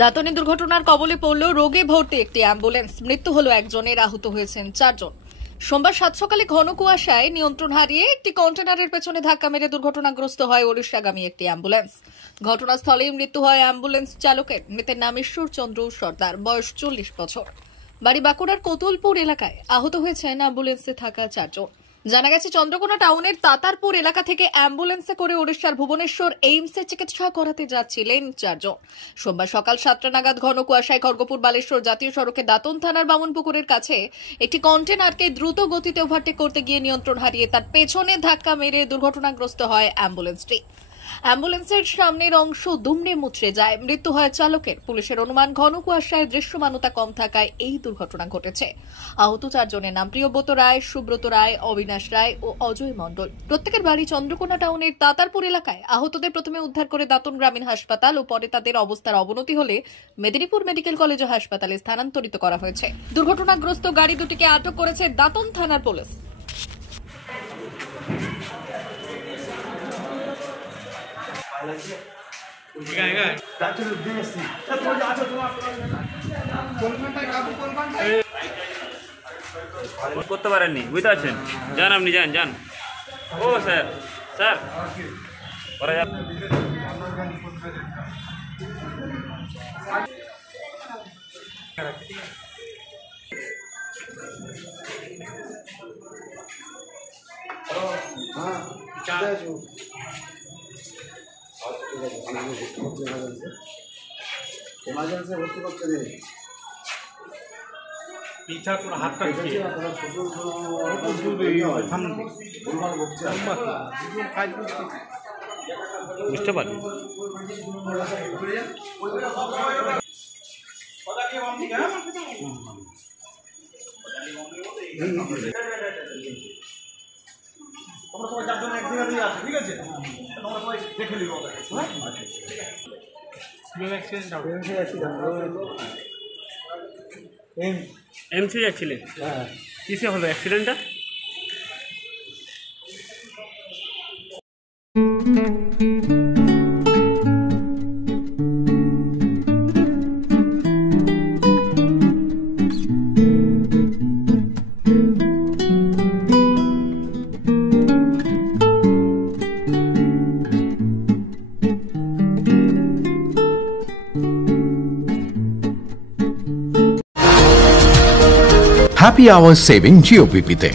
দাঁতনে দুর্ঘটনার কবলে পড়ল রোগে ভর্তি একটি অ্যাম্বুলেন্স। মৃত্যু হলো একজনের, আহত হয়েছেন 4 জন। সোমবার সাত সকালে ঘন কুয়াশায় নিয়ন্ত্রণ হারিয়ে একটি কন্টেনারের পেছনে ধাক্কা মেরে দুর্ঘটনাগ্রস্ত হয় ওড়িশাগামী একটি অ্যাম্বুলেন্স। ঘটনাস্থলেই মৃত্যু হয় অ্যাম্বুলেন্স চালকের। মৃতের নাম ঈশ্বর চন্দ্র সর্দার, বয়স 40 বছর, বাড়ি বাঁকুড়ার কোতুলপুর এলাকায়। আহত হয়েছেন অ্যাম্বুলেন্সে থাকা 4 জন। জানা গেছে, চন্দ্রকোনা টাউনের তাতারপুর এলাকা থেকে অ্যাম্বুলেন্সে করে ওড়িশার ভুবনেশ্বর এইমসে চিকিৎসা করাতে যাচ্ছিলেন 4 জন। সোমবার সকাল 7টা নাগাদ ঘন কুয়াশায় খড়গপুর বালেশ্বর জাতীয় সড়কে দাঁতন থানার বামনপুকুরের কাছে একটি কন্টেনারকে দ্রুত গতিতে ওভারটেক করতে গিয়ে নিয়ন্ত্রণ হারিয়ে তার পেছনে ধাক্কা মেরে দুর্ঘটনাগ্রস্ত হয় অ্যাম্বুলেন্সটি। অ্যাম্বুলেন্সের সামনের অংশ দুমড়ে মুচড়ে যায়। মৃত্যু হয় চালকের। পুলিশের অনুমান, ঘন কুয়াশায় দৃশ্যমানতা কম থাকায় এই দুর্ঘটনা ঘটেছে। আহত 4 জনের নাম প্রিয়ব্রত রায়, সুব্রত রায়, অবিনাশ রায় ও অজয় মণ্ডল। প্রত্যেকের বাড়ি চন্দ্রকোনা টাউনের তাতারপুর এলাকায়। আহতদের প্রথমে উদ্ধার করে দাঁতন গ্রামীণ হাসপাতাল ও পরে তাদের অবস্থার অবনতি হলে মেদিনীপুর মেডিকেল কলেজ ও হাসপাতালে স্থানান্তরিত করা হয়েছে। দুর্ঘটনাগ্রস্ত গাড়ি দুটিকে আটক করেছে দাঁতন থানার পুলিশ। করতে পারেননি, বুঝতে পারছেন? যান, আপনি যান যান। ও স্যার, স্যার করা যাক। এমার্জেন্সি ভর্তি করতে দিন। পিছা তোর হাতটা বুঝতে পারি। তোমরা সবাই 4 জন এক জায়গাতেই আছে, ঠিক আছে? তোমরা সবাই দেখে নিও। এমসি যাচ্ছিলেন? কিসে হলো অ্যাক্সিডেন্টটা? হ্যাপি আওয়ার সেভিং জিওপিপিতে।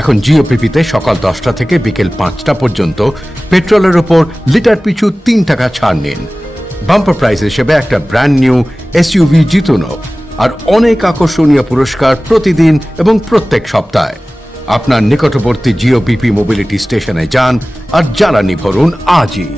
এখন জিওপিপিতে সকাল 10টা থেকে বিকেল 5টা পর্যন্ত পেট্রোলের ওপর লিটার পিছু 3 টাকা ছাড় নিন। বাম্পার প্রাইজ হিসেবে একটা ব্র্যান্ড নিউ এসইউভি জিতুন আর অনেক আকর্ষণীয় পুরস্কার প্রতিদিন এবং প্রত্যেক সপ্তাহে। আপনার নিকটবর্তী জিওপিপি মোবিলিটি স্টেশনে যান আর জ্বালানি ভরুন আজই।